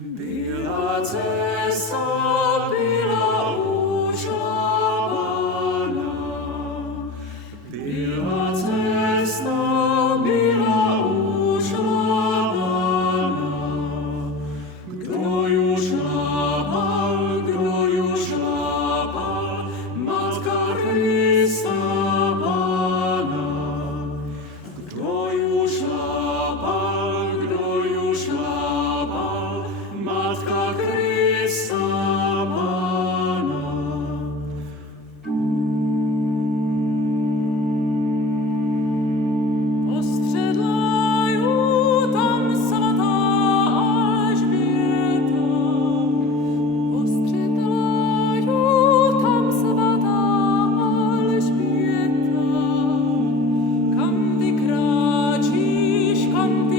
Byla cesta, byla ušlapaná. Byla cesta, byla ušlapaná. Kdo ju šlapal, Matka Krista Pana. Kdo ju šlapal, Matka Krista Pana. Postředla ju tam svatá Alžběta. Postředla ju tam svatá Alžběta. Kam ty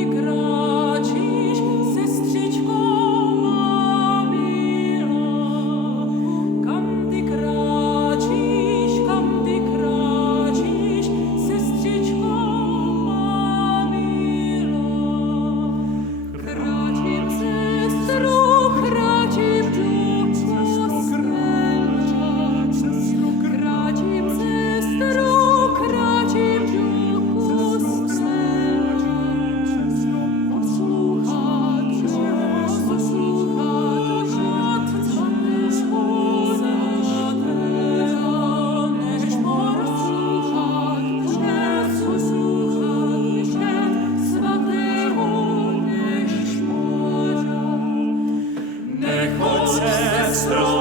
kráčíš, sestřičko má milá. Kam ty kráčíš, sestřičko má milá. Kráčím, sestro, kráčím v duchu sestro. Kráčím, sestro, kráčím v duchu sestro. Poslouchat, než svatého Ježíšmoža. Nechoď, sestro,